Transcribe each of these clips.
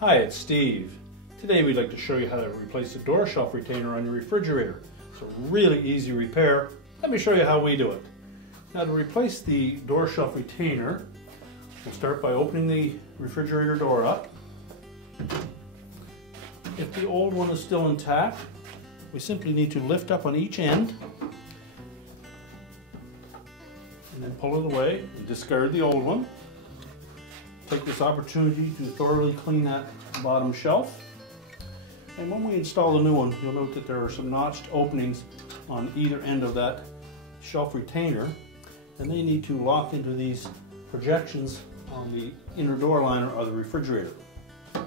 Hi, it's Steve. Today we'd like to show you how to replace the door shelf retainer on your refrigerator. It's a really easy repair. Let me show you how we do it. Now, to replace the door shelf retainer, we'll start by opening the refrigerator door up. If the old one is still intact, we simply need to lift up on each end and then pull it away and discard the old one. Take this opportunity to thoroughly clean that bottom shelf. And when we install the new one, you'll note that there are some notched openings on either end of that shelf retainer, and they need to lock into these projections on the inner door liner of the refrigerator. So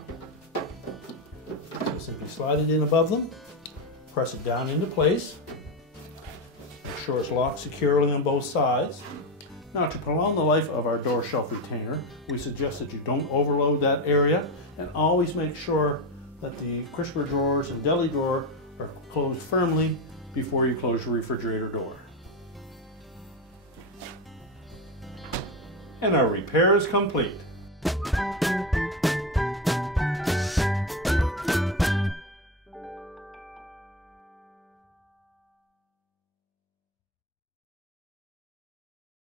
simply slide it in above them, press it down into place, make sure it's locked securely on both sides. Now, to prolong the life of our door shelf retainer, we suggest that you don't overload that area, and always make sure that the crisper drawers and deli drawer are closed firmly before you close your refrigerator door. And our repair is complete.